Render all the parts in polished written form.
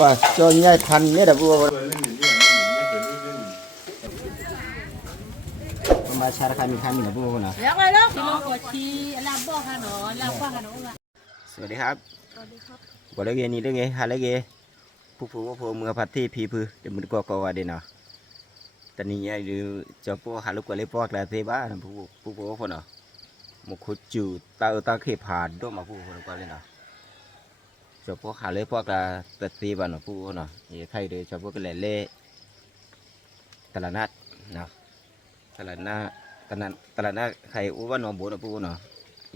ว่าจนใหญ่พันเนี่ยแต่บัวมาชาร์คามีคามีนะบัวนะแล้วไงล่ะพี่น้องกดชีลาบบ่อค่ะเนาะลาบบ่อค่ะเนาะสวัสดีครับบ่ได้เกนี่ได้ไงหาได้ไงผู้เมืองพัทที่พีพือเดี๋ยวมันก็ว่าเด่นเนาะตอนนี้อยู่จะพวกหาลูกก็เลยพวกแล้วเทบ้านผู้คนเนาะมุขจูตาเขผ่านด้วยมาผู้คนก็เลยเนาะจะพวกหาเลยพวกละตัดตีบ้านเนาะผู้เนาะนี่ใครเดี๋ยวจะพวกก็เลยเล่ตลาดนัดเนาะตลาดนัดใครอู้ว่าหนองบัวเนาะผู้เนาะ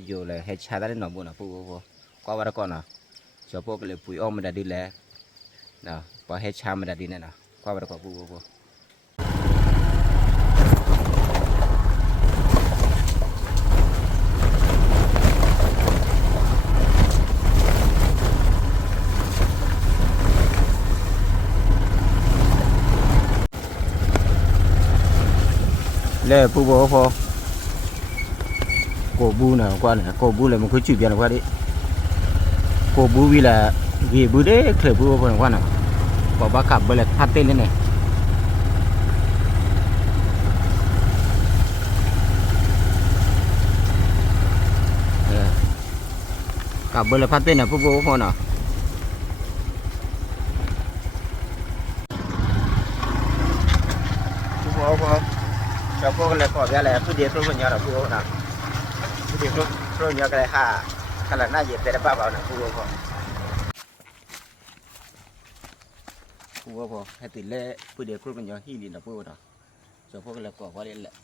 อยู่เลยให้ชาได้หนองบัวเนาะผู้ก็ว่าแล้วก่อนเนาะจะพวกก็เลยปุ๋ยอ้อมมันได้ดีแล้วเนาะพอให้ชามันได้ดีเนี่ยเนาะก็ว่าแล้วก็ผู้เล่ผู้พอโกบูนะกว่าเนี่ยโกบูเลยมันคือจุดเดียวกว่าดิโกบูวิละวีบูเด้เคยบูพอกว่าน่ะบอกว่าขับไปเลยพัดเต้นเลยเนี่ยขับไปเลยพัดเต้นน่ะผู้พอเนาะผู้พอจะพวกอะไรก่อนอะไรผู้เดียวทุกคนเยอะหรอผู้นะผู้เดียวทุกคนเยอะกันเลยค่ะขนาดหน้าเหยียบแต่ละป้าเบาหนะผู้พอให้ติดเล่ผู้เดียวทุกคนเยอะที่ดินนะผู้นะจะพวกอะไรก่อนว่าเล่นแหละ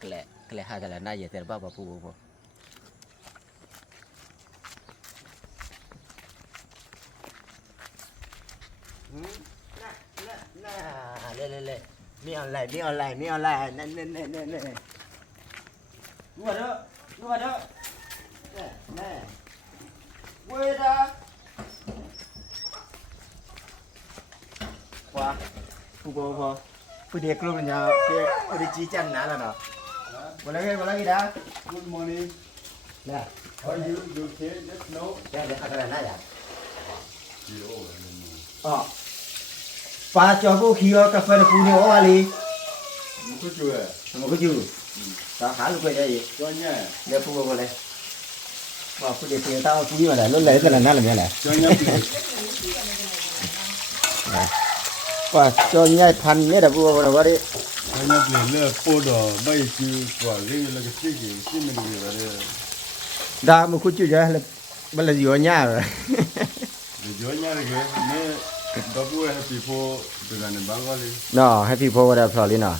กันเลยหากันเลยหน้าเหยียบแต่ละป้าเบาผู้พอน่าเล่มีออนไลน์นั่นดูว่าเด้อแน่เว้ยด้าว่าผู้พอผู้เด็กรุ่นยาวเกี่ยวอดีจีจันนะแล้วเนาะวันละกี่ด้า Good morning. เนี่ย How are you? You okay? Just know. เดี๋ยวขัดอะไรน่าอยาก Zero. อ๋อปลาจอผู้ขี้กาแฟผู้เนี่ยว่าลี Muku juga. มันก็อยู่ตาหาลูกไปได้ Soalnya. เดี๋ยวผู้พอเลยว่าผู้เด็กเตี้ยตาผู้ยี่มาเลยรุ่นไหนกันนั่นแหละเนี่ยแหละ Soalnya pilih. ว่าจนใหญ่พันเนี่ยแต่บัวว่าดิ Soalnya pilih le podo baik tu kuat. Ini lagi sikit. Sini lagi ada. ดามันคุยจุดยังเลยมันเลยอยู่เนี่ยเลย Jualnya lagi. Ni babu happy po dengan Bengali. เนาะให้พี่พ่อว่าได้พอลีเนาะ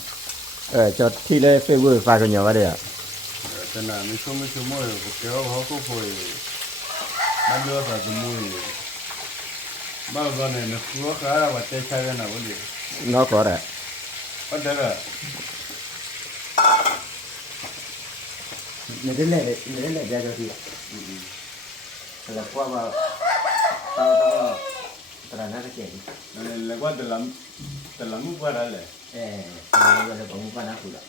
จดที่เลยเฟซบุ๊กฝากกันอยู่ว่าเดี๋ยว Tenang, ni semua. Kau aku pun. Nanti apa semua. Baru ni nak keluar kerana baca cari nak boleh. เนาะก็ได้ Ada tak? เนี่ยได้เลยได้ที่แต่พวกว่าต้องตระหนักเก่ง Lewat dalam muka dah le. เราจะบอกว่าน่าคุยละ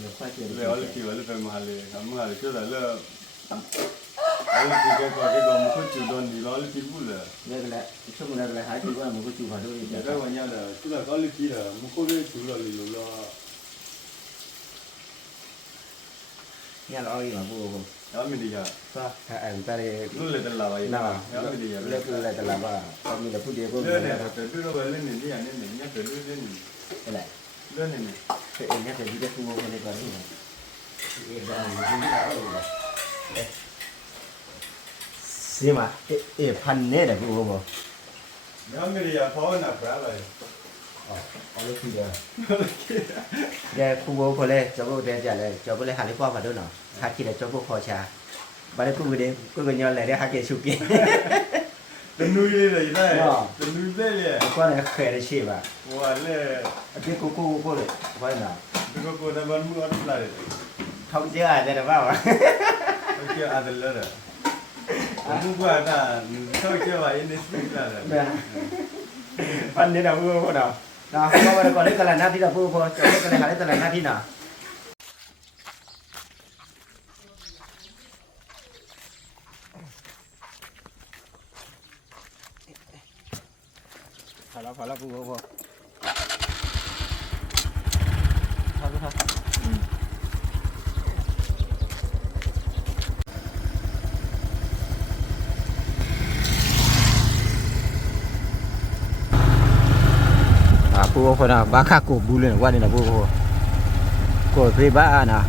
เราค่อยเจอ Le oleh kiwa le pemahal le. Kamu hal itu dah le. Oleh tiga kau ke kamu kau cudon di oleh tibu le. เนี่ยแหละช่วงนั้นเลยหายที่ว่ามันก็จูบมาด้วย Jaga banyak dah. Tu dah oleh kira. Muka le cudon le lo. เนี่ยเราเอาอีกมาพูด Kami dia. Sah. ถ้าตาเลย Lu le telah bayi. น่า Kami dia. เลือกอะไรแต่ละว่าเขามีแต่ผู้เดียวก็ Le ni. Tapi lu le ni dia ni ni. Nya lu le ni. อะไร Le ni ni. เองเนี่ยเป็นที่ได้พูดกันในตอนนี้เองได้ยินได้สิมาพันเนี่ยเดี๋ยวพูดบอก Kami dia. Kau nak berapa? เอาเลยทีเดียวเดี๋ยวพูดคนเลยจะพูดเดี๋ยวจะเลยจะพูดเลยหาลิปอมาด้วยเนาะหาคิดแต่จะพูดพอชาบัดนี้พูดไปเดี๋ยวพูดกันย้อนเลยเดี๋ยวหาเกชุกิ Tenui le le. Tenui le le. ก็เลยเคยได้ชีพอ่ะ Wah le. อันนี้กูเลยไว้หนา Tu kau dah baru ada lah. ท่องเที่ยวอะไรนะบ้างวะ Okey ada lah. Aku buat dah. Kau kira ini semua dah. พันนี้เราพูดเนาะนะเพราะว่าก่อนเล่นตลาดนัดที่เราพูดพอจะเล่นกันในหาเล่นตลาดนัดที่น่ะ พอแล้วพูพอครับพูคนน่ะบ้าข้ากูบูเลยว่านี่นะพูกูเรียบ้านะ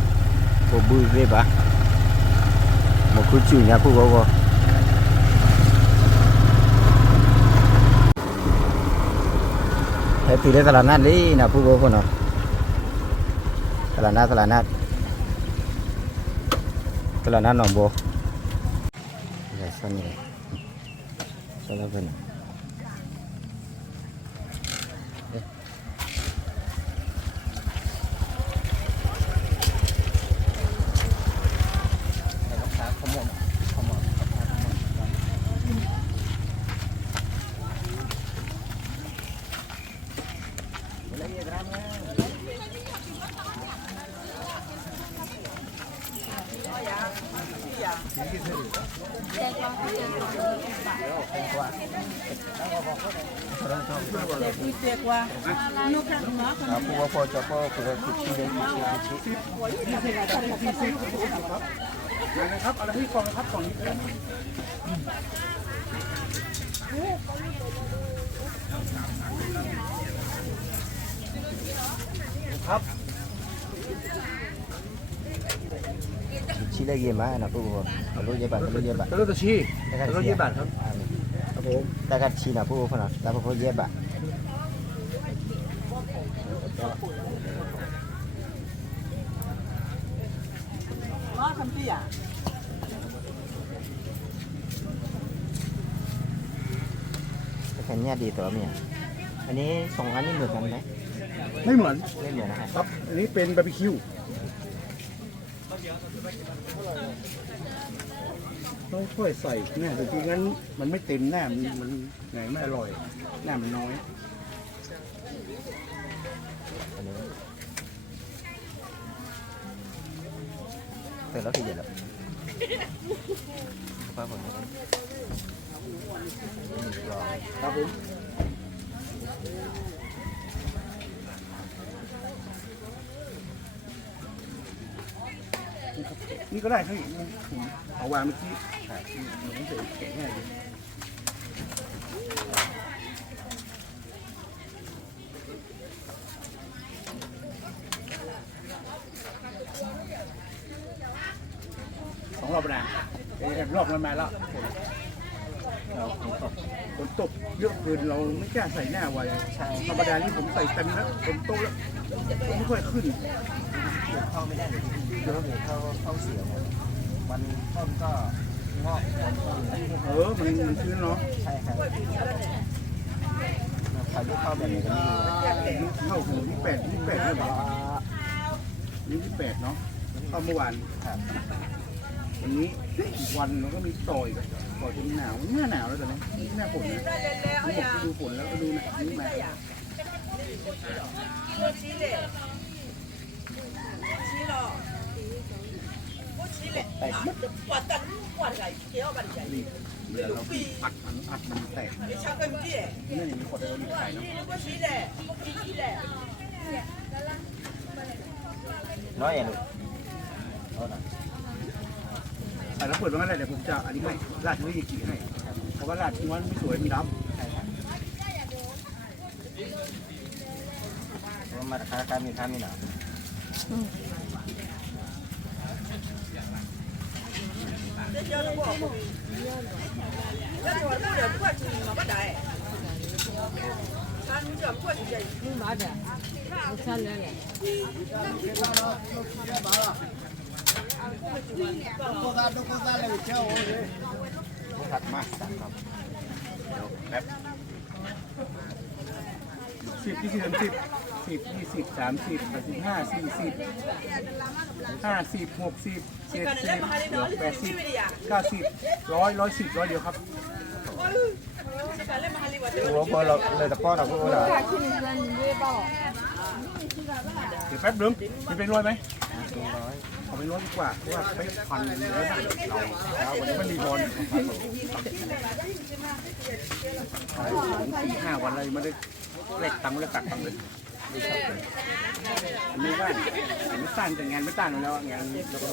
กูบูเรียบ้ามาคุยจุ่เนี่ยพูให้ตีได้ตลาดนัดเลยนะพูคนน่ะตลาดนัดหนองโบอะไรสักนี่สักแล้วเป็นพูว่าพอจะก็คือคิดที่เด็กนะครับอะไรที่กองนะครับของนี้ครับ ชี้ได้เยี่ยมมากนะพูรู้เยอะบัตรรู้เยอะบัตร ตัวชี้ตัว20 บาทครับครับผม แต่การชี้นะพูพนักแต่พูเยอะบัตรแค่นี้ดีตัวเมียอันนี้2 อันนี้เหมือนกันไหม ไม่เหมือน ไม่เหมือนนะครับ ครับอันนี้เป็นบาร์บีคิวต้องค่อยใส่แน่จริงๆงั้นมันไม่เต็มแน่มันไงไม่อร่อยแน่มันน้อย อันนี้เป็นแล้วที่เยอะแล้วป้าผม ครับผมนี่ก็ได้ครับเอาวางเมื่อกี้ผมเสร็จแกะง่ายดี2 รอบนะรอบนั้นมาแล้วฝนตกเยอะเกินเราไม่กล้าใส่หน้าไว้ธรรมดานี่ผมใส่เต็มแล้วเต็มโต๊ะแล้วไม่ค่อยขึ้น เข้าไม่ได้เลยเดี๋ยวเข้าเสียหมดมันต้นก็งอกมันชื้นเนาะ ใช่ครับพายุเข้าแบบนี้ก็ไม่รู้ เข้าถึง28เลยเหรอนี่28เนาะเข้าเมื่อวาน ครับ วันนี้อีกวันเราก็มีต่อยจนหนาวหนาวแล้วตอนนี้หน้าฝนนะดูฝนแล้วก็ดูนี่มาเดี๋ยวเราอัดมันแตกนี่มีคนเดินอยู่ไทยเนาะ น้อยอย่างลูก ใส่แล้วเปิดตรงนั้นแหละเดี๋ยวผมจะอันนี้ให้ราดที่ยากิให้เพราะว่าราดทิ้งไว้ไม่สวยมีดำ มาค้ามีหนา ถัดมาสั่งครับ แบบ10 20 30 35 40 50 60 70 80 90 100 110 100เดียวครับ ตัวพอเราเลยตะป้อนเราพูดว่า เดี๋ยวแป๊บเดิมมันเป็น100ไหมเอาเป็น100ดีกว่าเพราะว่าไปพันแล้วนะเราวันนี้ไม่มีบอล 4-5 วันเลยไม่ได้เล็กตังค์ไม่ได้ตักตังค์เลยไม่ว่างไม่ต้านแต่งานไม่ต้านแล้วงานแล้วก็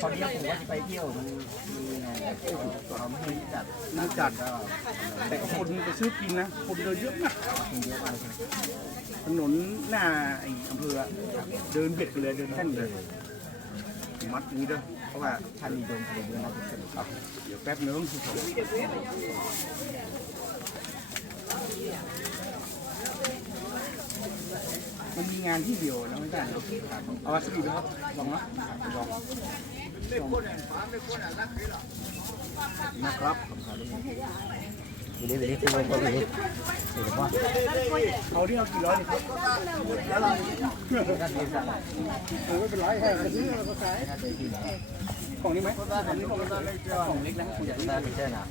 พอดีผมว่าจะไปเที่ยวมันมีงานเขาไม่จัดน่าจัดแต่คนไปซื้อกินนะคนเดินเยอะมากถนนหน้าไอ้อำเภอเดินเบียดกันเลยเดินแน่นเลยมัดนี้ด้วยเพราะว่าท่านมีโดนคดีด้วยนะครับเดี๋ยวแป๊บนึงมันมีงานที่เดียวนะไม่ได้เอาสักทีนะครับลองนะลองนะครับ ไปดิพูดไปดิเดี๋ยวพ่อ เอาที่เอากี่ร้อยครับแล้วเราไม่เป็นไรให้ซื้อเราก็ขายของนี้ไหมของนี้ของเล็กนะของใหญ่ได้ไม่ใช่นะ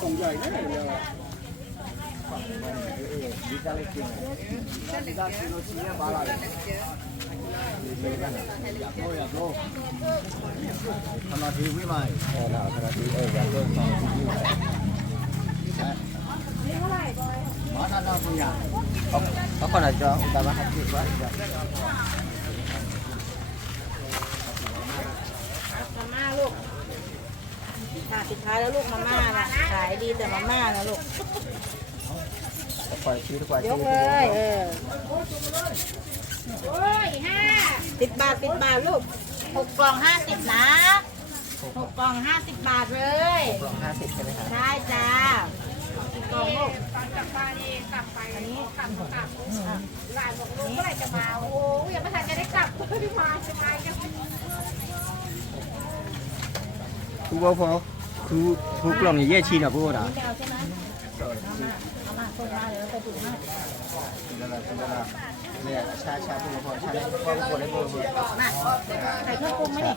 ของใหญ่ได้เลยดีใจเลยจริงดีใจที่เราชี้บาลาขนาดที่วิมัยขนาดที่อยากเล่นมาท่านเราคุยกันเขาคนอาจจะอุตส่าห์คิดว่ามาม่าลูกค่ะสุดท้ายแล้วลูกมาม่าน่ะขายดีแต่มาม่านะลูก ปล่อยชีวิตปล่อย ย ชี ก วิต เลยโอ้ย10 บาท10 บาทลูก6 กล่อง 50นะ6 กล่อง 50 บาทเลย กล่อง50ใช่ไหมครับ ได้จ้า6 กล่องลูกตอนกลับบ้านนี่กลับไปอันนี้กลับหลานบอกลูกเมื่อไหร่จะมาโอ้ยยังไม่ทันจะได้กลับพี่มาจะมายังไม่ คือว่าพอคือทุกกล่องนี่แย่ชีนะพูดนะ ไม่เอาใช่ไหมเอามาส่งมาเดี๋ยวเราไปดูให้ เนี่ยชาพูดพอชาได้พอพูดได้พูด มาใส่เครื่องปรุงไหมนี่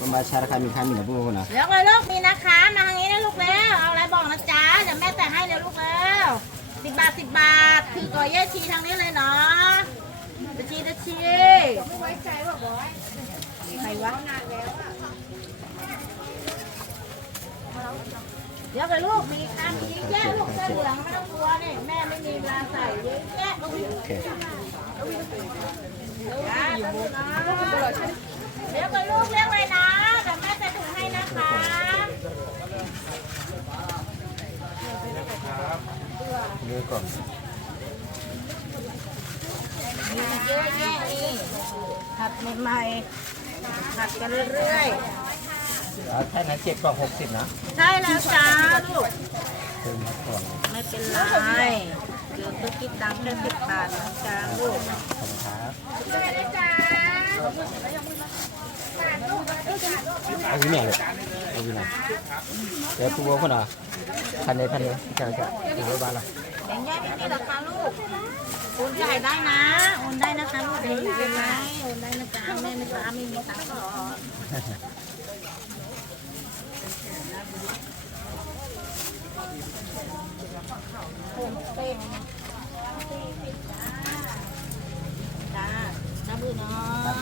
ประมาณชาราคามีค่ามีนะพูดนะ เลือกเลยลูกมีนะคะมาทางนี้นะลูกแล้วเอาอะไรบอกนะจ๊ะเดี๋ยวแม่แต่ให้เลยลูกแล้ว10 บาท10 บาทคือก่อเย่ชีทางนี้เลยเนาะตะชีไม่ไว้ใจว่าบอยใครวะนานแล้วเดี๋ยวไปลูกมีการมีเยอะแยะลูกเสื้อเหลืองไม่ต้องกลัวเนี่ยแม่ไม่มีเวลาใส่เยอะแยะ โอเค เดี๋ยวไปลูกเรียกเลยนะเดี๋ยวแม่จะถุงให้นะคะ ดูก่อน มีเยอะแยะนี่ผัดใหม่ๆผัดกันเรื่อยๆ แค่นั้น7 กล่อง60นะ ใช่แล้วจ้าลูก คือมาก่อน ไม่เป็นไรเดี๋ยวก็คิดตังค์แค่10 บาทนะจ้าลูก ขอบคุณครับ ได้จ้า เอาวิแม่เลยเอาวิแม่เดี๋ยวตัวคนอ่ะพันเลยจะอยู่บ้านละ แบ่งแยกไม่มีราคาลูกโอนจ่ายได้นะโอนได้นะคะลูกเองเป็นไหมโอนได้นะจ๊ะแม่ไม่จ้าไม่มีตังค์ก่อนผมเต็มจ้าจ้าบื้อเนาะ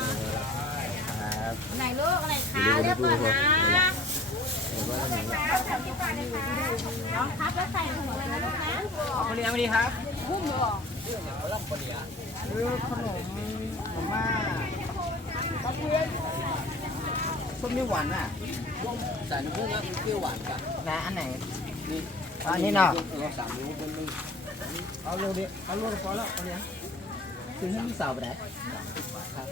ครับ ไหนลูกอะไรคะเรียกก่อนนะน้องครับแล้วใส่หัวเลยนะลูกนะ มาดีมาดีครับ หุ้มหรอ คือขนมมาม่าส้มนี่หวานอ่ะใส่น้ำผึ้งแล้วเปรี้ยวหวานกัน นะอันไหน นี่ อันนี้เนาะ 3 นิ้วเป็นนึงเอาเร็วดิเอาเร็วพอแล้วเอาเนี้ยคือให้มีสาวไปไหนครับ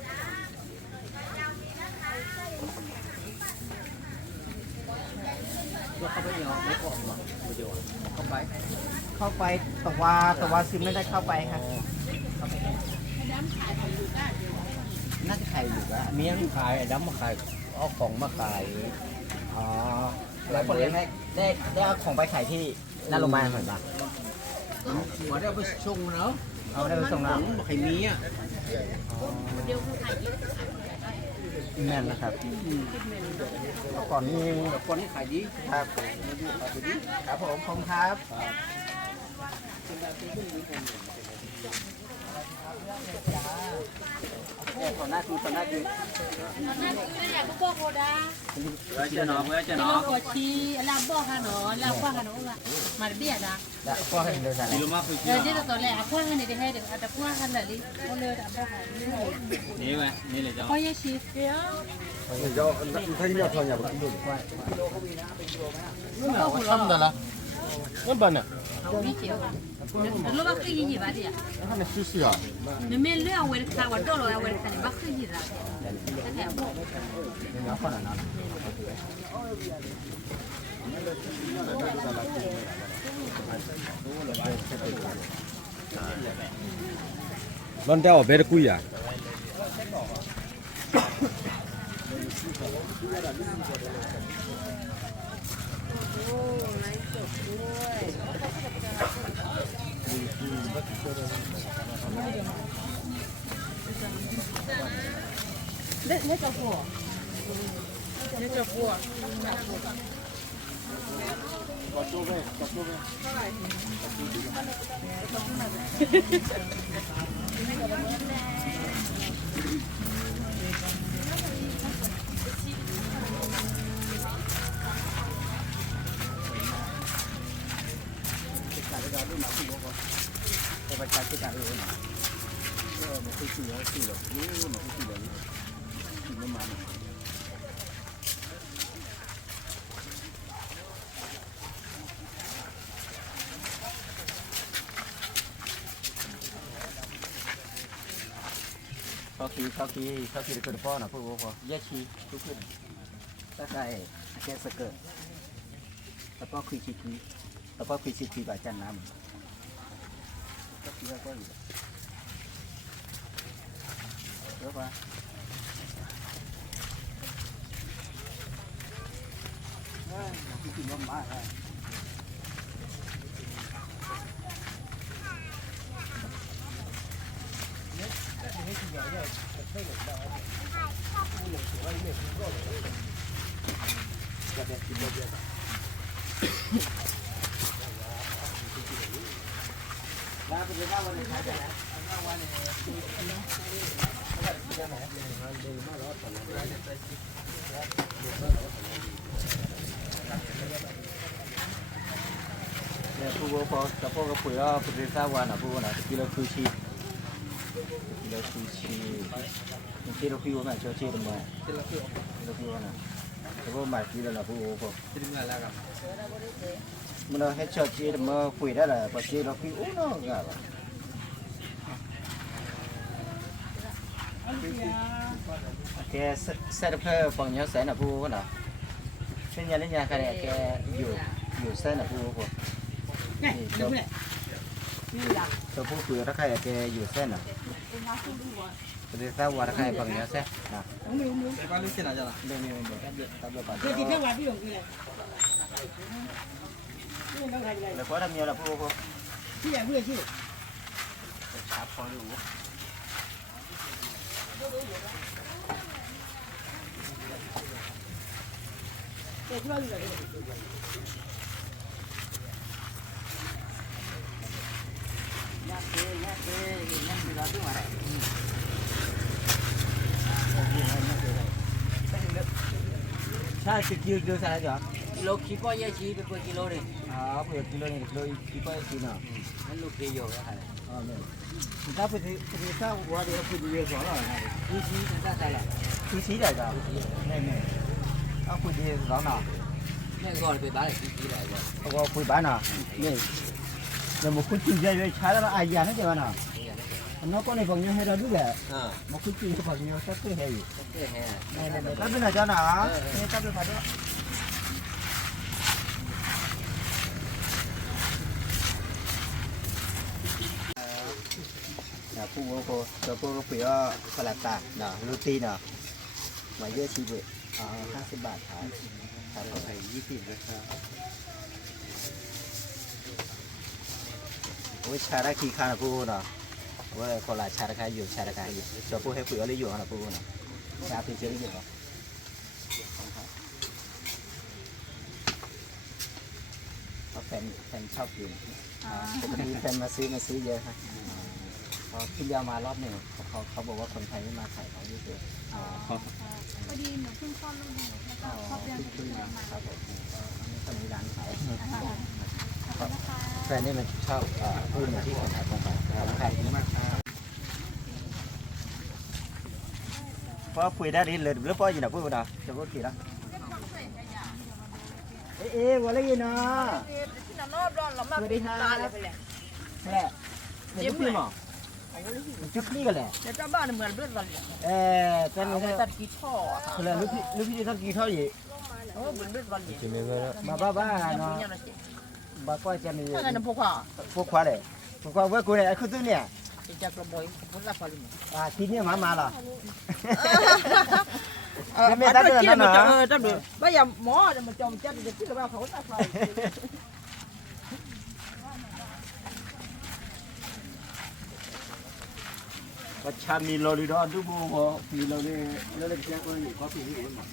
เข้าไปเนาะไม่ออกหรอกเดี๋ยวเข้าไป เข้าไปแต่ว่าซิมไม่ได้เข้าไปครับน่าจะขายอยู่อะ เมียงขายดำมาขายเอาของมาขาย อ๋อแล้วคนเลี้ยงได้เอาของไปขายที่หน้าโรงพยาบาลเหมือนปะ หัวได้ไปชงเนาะ เอาได้ไปส่งแล้ว บอกให้มีอ่ะ แม่นนะครับก่อนนี้ คนที่ขายดี ครับครับผมครับ ตอนหน้าคือตอนหน้าคือ อยากก็บอกโบดา เจ้าหนอเพื่อเจ้าหนอ โบชีลาบอกฮะเนาะลาบอกฮะเนาะว่ามาเบี้ยนะ แล้วก็ให้เดินสายรู้มากคือ ที่เราตัวแรกพ่อฮะนี่ได้ให้เด็กอาจจะพ่อฮะเลยเขาเลยแต่บอกฮะ นี่ไหมนี่เลยเจ้า พ่อยาชีเดียว 참다라. 뭔 반네? ไม่เจียวรู้ว่าคือยี่ห้ออะไรอ่ะ 하나 실수야. ไม่เลือกเวลาวันโตเลยเวลาเนี่ยว่าคือยี่ห้ออะไรแต่บอก 내가 화나 나. 넌 대화 왜 꾸이야? sau khi được phô là phô phô giá chi chút chút ta cái sơ cơ ta có khi chi và chân nam ta chỉ có gì đó qua cái gì mà Phu vô phò, tập phô cái phủi đó, phủi ra qua là phu là kilo sushi, những kilo phu mà cho chơi được mà, kilo phu này, tập phô mày kilo là phu vô phò, mà nó hết cho chơi được mà phủi đó là bắt chơi nó phu nó ngả vào, cái xe đập hơi phòng nhớ xe là phu nào, trên nhà lên nhà cái này cái nhiều xe là phu vô. Tôi phụ phứ ra khai cái dừa sen à? Tôi ra qua ra khai bằng nhớ sen. Nào. Cái con linh xin là giờ. Đây này tao được cái gì thế qua đi đường này. Là có đam nhiều là phụ. Chi là vừa chi. Chả có đủ. Cái gì vậy? Sao kilo sao vậy? Kilo chỉ có giá trị được 10 kilo đi. À, 10 kilo này kilo chỉ có gì nào? Nó lúc kia rồi đó. Người ta phải sao qua đi phải đi rõ rồi này. Chi người ta sai là. Chi rồi đó. Này này. À, phải đi rõ nào. Này gọi là phải bán lại chi lại rồi. Có phải bán nào? Này. Là một con chim dây với trái đó ai già nó chứ nào? Nó có này bằng nhau hay đâu đúng vậy? Một cái chim nó bằng nhau sắp cái hay. Này này, cái bên này cho nào? Này cái bên phải đó. Là phu vô cô, cho cô có phải salata, nè, roti nè, mà dưa chi vậy, 50 บาทขายก็ไป20เลยครับโอ้ยชาระขี้ข้านะพูนะว่าคนละชาระคายอยู่ชาระคายอยู่จะพูดให้ปุ๋ยอะไรอยู่นะพูนะชาติเจออยู่นะแฟนชอบกินปกติแฟนมาซื้อเยอะครับ พอขึ้นเรือมารอบหนึ่งเขาบอกว่าคนไทยไม่มาขายของที่เกิด พอดีหนูเพิ่งคลอดลูกหนูแล้วก็ครอบเดือนที่เดือนมา ครับผมก็มีร้านขาย แฟนนี่มันชอบพูดเหมือนที่คนไทยพูดไปขายดีมากเพราะคุยได้ดีเลยหรือเพราะอยู่ไหนพูดนะจะพูดกี่ละเอ๊ะวันละกี่นะสวัสดีค่ะแหละเดี๋ยวพี่หมอจุดนี้กันแหละ เดี๋ยวเจ้าบ้านเหมือนเลือดร้อนเลย ตอนนี้ ตัดกี่ท่อ คือลูกพี่ท่านกี่เท่าไหร่ โอ้เหมือนเลือดร้อนเลย มาบ้าเนาะบ้าก็จะมี ถ้าเกิดพวกเขา พวกควาเลยพวกควาว่ากูเนี่ยไอ้คุณตัวเนี่ย จะกระบอยพุทธละพอลิม ทีนี้มาเหรอ ไม่ได้กินมันจะจับดูไม่ยอมหมอจะมาจมจับจะคิดว่าเขาจะพอ ประชามีโลลิดอนดูบูพอมีโลลิแล้วเลยแจ้งคนอยู่ก็ปีนี้มัน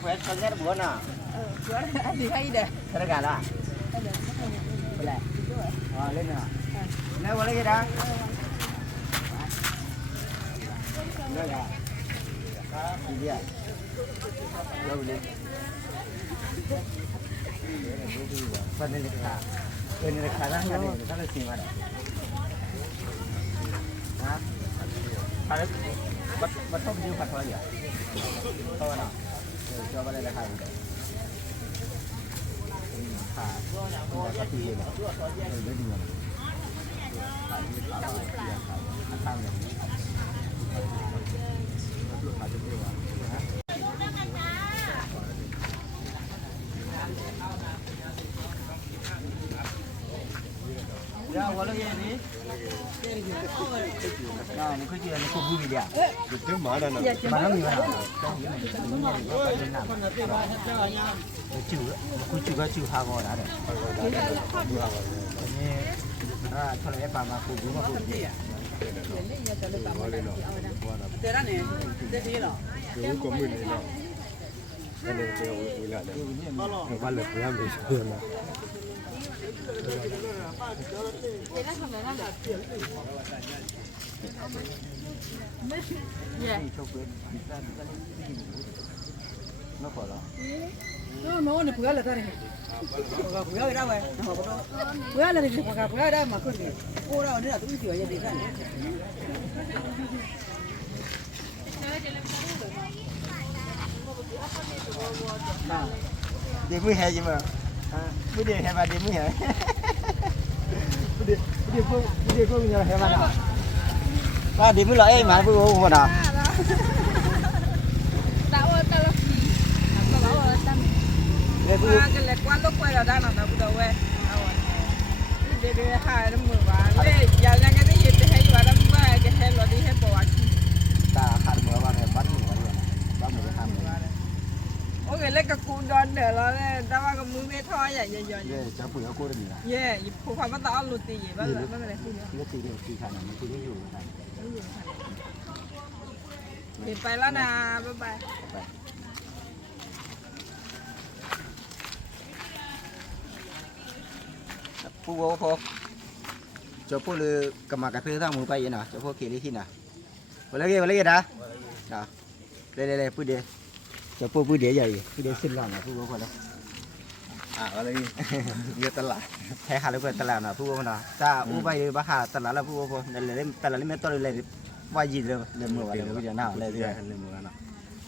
เพื่อนคนนี้บุญน่ะ ดีให้เด้อ ใช่กันล่ะไปเลยเล่นน่ะแล้ววันนี้กี่ดังเล่นอ่ะดีดีอ่ะเล่นเลยเป็นในราคาแล้วนี่ถ้าเราซื้อมาได้ฮะถ้าเราบัตรต้องยืมผัดทอดอย่างตัวน่ะcho vào đây là hàng thả có tùy rồi mới đi ya walau ya ni nah ni kerja ni kubu ni dia itu mana nak mana ni mana chịu cái chịu hàng ngồi đã đấy thôi lấy vào mà phụ mà phụ itu kau mesti ni lah ini kau boleh ada balik yang besar lah nó khỏi đó nó này phứa là ta này phứa ở đâu vậy phứa là thì phứa ở đây mà con gì cô đâu nữa là cũng chửi vậy đấy đi mới hè gì mà mới đi hè mà đi mới hè đi phương nhờ hè mà nào ba đi mới lợi mà phương ô mà nào cái lẹt quan lúc quay là đang làm đâu đâu quay để hai nó mười vạn để giờ ngay cái gì thì hay vào đâm qua cái hay là đi hay bỏ ta khăn mưa vào này bắt mưa rồi bắt mưa khăn ôi cái lấy cái cuốn đòn để nó lên ta vào cái mũi bé thôi vậy vậy vậy yeah cháu phụ nó cô được nhỉ yeah phụ phải bắt tao lụt gì vậy bắt cái này cái gì được gì khăn này cái gìอยู่này thì phải là nè bye bye phụ vô phụ cho phụ lư cầm mặt cái thứ thang mũi bay vậy nè cho phụ kia đi khi nào vào lấy cái đó đó đây phụ đi cho phụ đi vậy phụ đi xin làm là phụ vô vào đâyอะไรเยอะตลาด แค่หาลูกตลาดนะผู้ว่านะถ้าอู้ไปบ้าหาตลาดแล้วผู้ว่านั่นเลยตลาดนี้ไม่ต้องเลยว่ายีเลยมือว่าเลยไม่จะน่าเลยเลย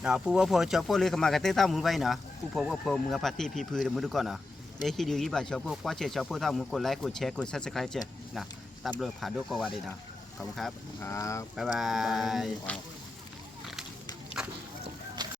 นะผู้ว่าพอชอบพวกเลยก็มากันเต้ตั้งมือไปนะผู้พอว่าพอมือปาร์ตี้พีพื้นมือดูก่อนนะเลยที่ดีกี่บาทชอบพวกว่าเชื่อชอบพวกตั้งมือกดไลค์กดแชร์กดซับสไครต์เจ้นะตามเลยผ่านด้วยกว่าดีนะขอบคุณครับบ๊ายบาย